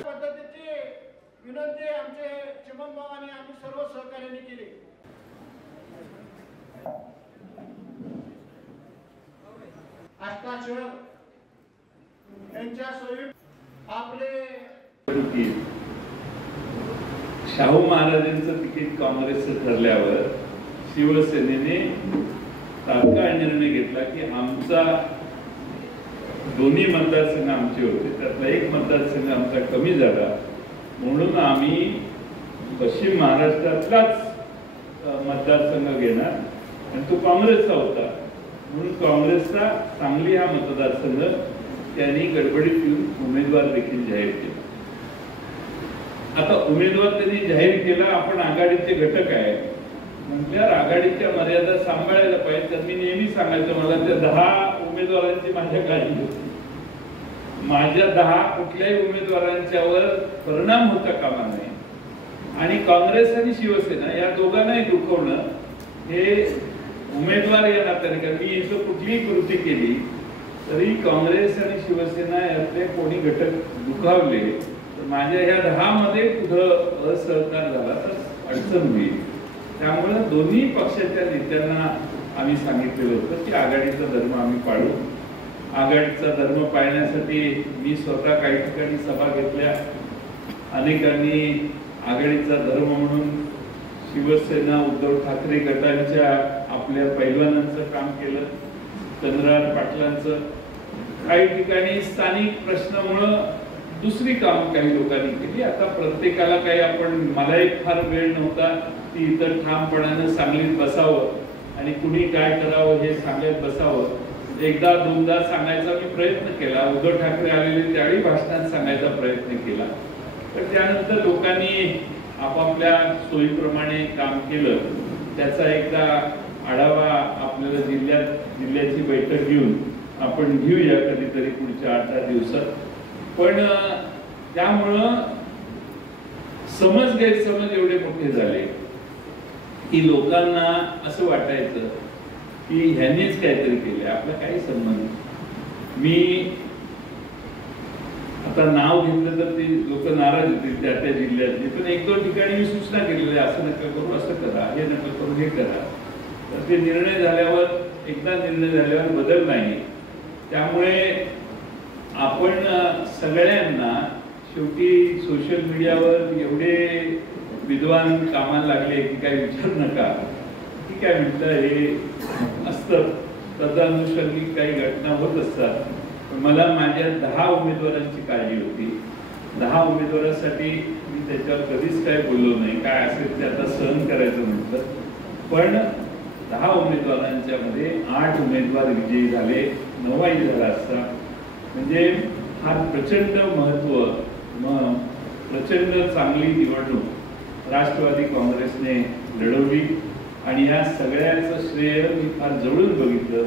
पद्धतीची विनंती आमचे चिमन भावाने आम्ही सर्व सहकार्याने केली। आष्टाचर यांच्या सोयी आपले शाहू महाराजांचं तिकीट काँग्रेसचं ठरल्यावर शिवसेनेने तात्काळ निर्णय घेतला की आमचा दोन्ही मतदारसंघ आमचे होते, त्यातला एक मतदारसंघ आमचा कमी झाला म्हणून आम्ही पश्चिम महाराष्ट्रातलाच मतदारसंघ घेणार आणि तो काँग्रेसचा होता म्हणून काँग्रेसचा सांगली हा मतदारसंघ त्यांनी गडबडीत येऊन उमेदवार देखील जाहीर केला। आता उमेदवार त्यांनी जाहीर केला, आपण आघाडीचे घटक आहे म्हटल्यावर आघाडीच्या मर्यादा सांभाळायला पाहिजे। तर मी नेहमी सांगायचं मला त्या 10 उमेदवारांची माझ्या काळजी होती, माझ्या 10 कुठल्याही उमेदवारांच्यावर परिणाम होता कामा नये आणि काँग्रेस आणि शिवसेना या दोघांनाही दुखवणं हे उमेदवार या नात्याने, कारण मी इथं कुठलीही कृती केली तरी काँग्रेस आणि शिवसेना यातले कोणी घटक दुखावले तर माझ्या ह्या 10 मध्ये कुठं असहकार झाला तर अडचण होईल। त्यामुळे दोन्ही पक्षाच्या नेत्यांना आम्ही सांगितलेलं होतं की आघाडीचा धर्म आम्ही पाळू। आघाडीचा धर्म पाळण्यासाठी मी स्वतः काही ठिकाणी सभा घेतल्या, अनेकांनी आघाडीचा धर्म म्हणून शिवसेना उद्धव ठाकरे गटांच्या आपल्या पैलवानांचं काम केलं, चंद्रहार पाटलांचं, काही ठिकाणी स्थानिक प्रश्नामुळे दुसरी काम काही लोकांनी केली। आता प्रत्येकाला काही आपण मला एक फार वेळ नव्हता की इतर ठामपणाने सांगलीत बसावं आणि कुणी काय करावं हे सांगत बसावं। एकदा दोनदा सांगायचा मी प्रयत्न केला, उद्धव ठाकरे आलेले त्यावेळी भाषणात सांगायचा प्रयत्न केला, तर त्यानंतर लोकांनी आपापल्या सोयीप्रमाणे काम केलं। त्याचा एकदा आढावा आपल्याला जिल्ह्याची बैठक घेऊन आपण घेऊया कधीतरी पुढच्या 8-10 दिवसात। पण त्यामुळं समज गैरसमज एवढे मोठे झाले की लोकांना असं वाटायचं की ह्यांनीच काहीतरी केले, आपला काही संबंध। मी आता नाव घेतलं तर ते लोक नाराज होतील त्या जिल्ह्यातली, पण 1-2 ठिकाणी मी सूचना केलेली आहे, असं नका करू, असं करा, हे नका करू, हे करा। तर ते निर्णय झाल्यावर एकदा निर्णय झाल्यावर बदल नाही। त्यामुळे आपण सगळ्यांना शेवटी सोशल मीडियावर एवढे विद्वान कामाला लागले की काही विचार नका, की काय म्हटलं हे असतं, तदनुषंगिक काही घटना होत असतात। मला माझ्या 10 उमेदवारांची काळजी होती। 10 उमेदवारांसाठी मी त्याच्यावर कधीच काय बोललो नाही, काय असेल ते आता सहन करायचं म्हटलं। पण 10 उमेदवारांच्या मध्ये 8 उमेदवार विजयी झाले, 9ही झाला असता म्हणजे फार प्रचंड महत्व, प्रचंड चांगली निवडणूक राष्ट्रवादी काँग्रेसने लढवली आणि या सगळ्याचं श्रेय मी फार जवळून बघितलं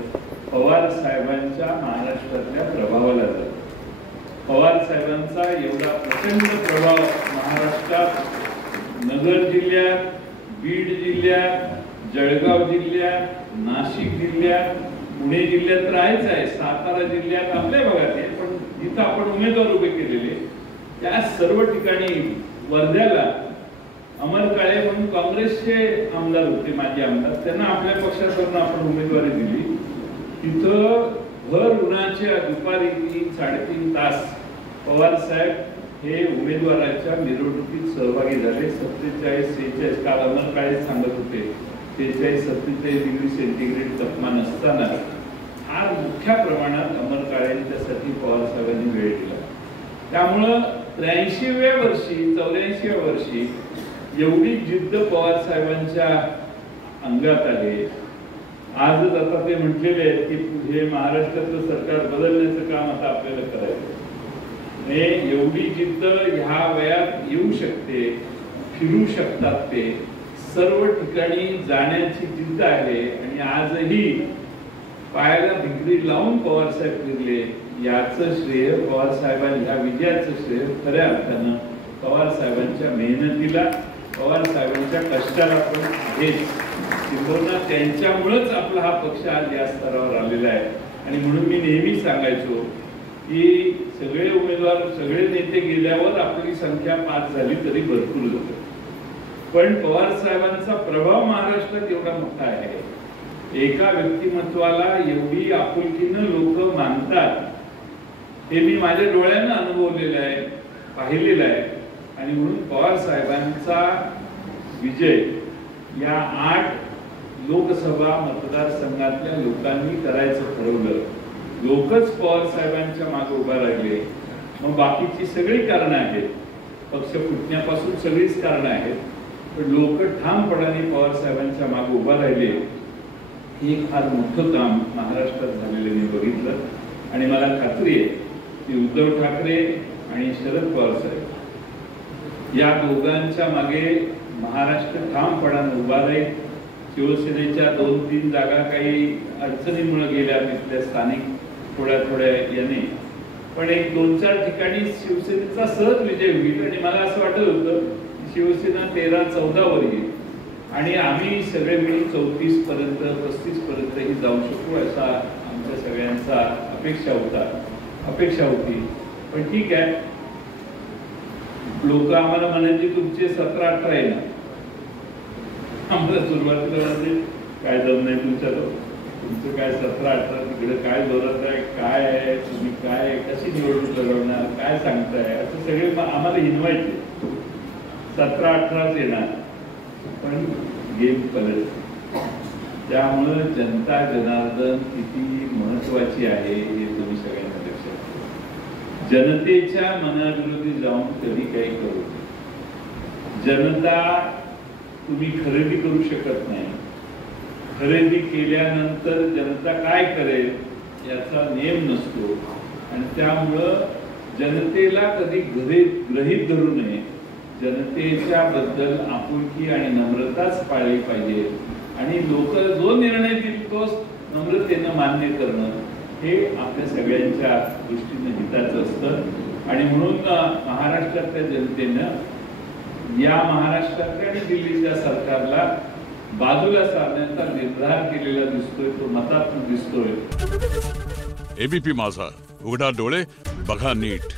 पवार साहेबांच्या महाराष्ट्रातल्या प्रभावाला जातं। पवार साहेबांचा एवढा प्रचंड प्रभाव महाराष्ट्रात, नगर जिल्ह्यात, बीड जिल्ह्यात, जळगाव जिल्ह्यात, नाशिक जिल्ह्यात, पुणे जिल्ह्यात तर आहे, सातारा जिल्ह्यात आपल्या भागात आहे, पण इथं आपण उमेदवार उभे केलेले त्या सर्व ठिकाणी, वर्ध्याला अमर काळे म्हणून काँग्रेसचे आमदार होते, माजी आमदार, त्यांना आपल्या पक्षाकडून आपण उमेदवारी दिली। तिथं भर उन्हाच्या दुपारी 3-3.5 तास पवार साहेब हे उमेदवाराच्या मिरवणुकीत सहभागी झाले। 47-46 काल अमर काळे सांगत होते 43-47 डिग्री सेंटीग्रेड तापमान असताना फार मोठ्या प्रमाणात अमर काळेंच्यासाठी पवार साहेबांनी वेळ दिला। त्यामुळं 83व्या वर्षी 84व्या वर्षी एवढी जिद्द पवार साहेबांच्या अंगात आहे। आजच आता ते म्हटलेले आहेत की हे महाराष्ट्रातलं सरकार बदलण्याचं काम आता आपल्याला करायचं। एवढी जिद्द ह्या वयात येऊ शकते, फिरू शकतात, ते सर्व ठिकाणी जाण्याची जिद्द आहे आणि आजही पायाला भिंगरी लावून पवार साहेब फिरले, याचं श्रेय पवार साहेबांच्या विजयाचं श्रेय खऱ्या अर्थानं पवार साहेबांच्या मेहनतीला, पवार साहेबांच्या कष्टाला पण आहेच। किंबहुना त्यांच्यामुळेच आपला हा पक्ष आज या स्तरावर आलेला आहे। आणि म्हणून मी नेहमी सांगायचो की सगळे उमेदवार सगळे नेते गेल्यावर आपली संख्या 5 झाली तरी भरपूर झालं. पण पवार साहेबांचा प्रभाव महाराष्ट्रात एवढा मोठा आहे, एका व्यक्तिमत्वाला एवढी आपुलकीनं लोक मानतात, हे मी माझ्या डोळ्यानं अनुभवलेलं आहे, पाहिलेलं आहे. आणि म्हणून पवार साहेबांचा विजय या 8 लोकसभा मतदारसंघातल्या लोकांनी करायचं ठरवलं. लोकच पवार साहेबांच्या मागे उभा राहिले. मग बाकीची सगळी कारणं आहेत, पक्ष फुटण्यापासून सगळीच कारणं आहेत, पण लोक ठामपणाने पवार साहेबांच्या मागे उभा राहिले. हे एक फार मोठं काम महाराष्ट्रात झालेलं मी बघितलं. आणि मला खात्री आहे की उद्धव ठाकरे आणि शरद पवार साहेब या दोघांच्या मागे महाराष्ट्र ठामपणाने उभा राहील. शिवसेनेच्या 2-3 जागा काही अडचणीमुळे गेल्या तिथल्या स्थानिक थोड्या याने, पण एक 2-4 ठिकाणी शिवसेनेचा सहज विजय होईल. आणि मला असं वाटत होतं की शिवसेना 13-14 वर येईल आणि आम्ही सगळे मिळून 34 पर्यंत 35 पर्यंतही जाऊ शकू, असा आमच्या सगळ्यांचा अपेक्षा होती. पण ठीक आहे, लोक आम्हाला म्हणायचे तुमचे 17-18 आहे ना. आम्हाला सुरुवातीला म्हणजे काय दम नाही तुमचं काय 17-18 तिकडे काय जोरात आहे, काय आहे, तुम्ही काय कशी निवडणूक लढवणार, काय सांगताय, असं सगळे आम्हाला हिनवायचे. 17-18 येणार, पण गेम पलट. त्यामुळं जनता जनार्दन किती महत्वाची आहे हे तुम्ही सगळ्यांना लक्षात घ्या. जनतेच्या मनाविरोधी जाऊन कधी काही करू नये. जनता तुम्ही खरेदी करू शकत नाही. खरेदी केल्यानंतर जनता काय करेल याचा नेम नसतो. आणि त्यामुळं जनतेला कधी गृहीत धरू नये. जनतेच्या बद्दल आपुलकी आणि नम्रताच पाळली पाहिजे. आणि लोक जो निर्णय देतील तोच नम्रतेनं मान्य करणं हे आपल्या सगळ्यांच्या दृष्टीने हिताचं असतं. आणि म्हणून महाराष्ट्रातल्या जनतेनं या महाराष्ट्रातल्या आणि दिल्लीच्या सरकारला बाजूला सारण्याचा निर्धार केलेला दिसतोय, तो मतातून दिसतोय. एबीपी माझा, उघडा डोळे बघा नीट.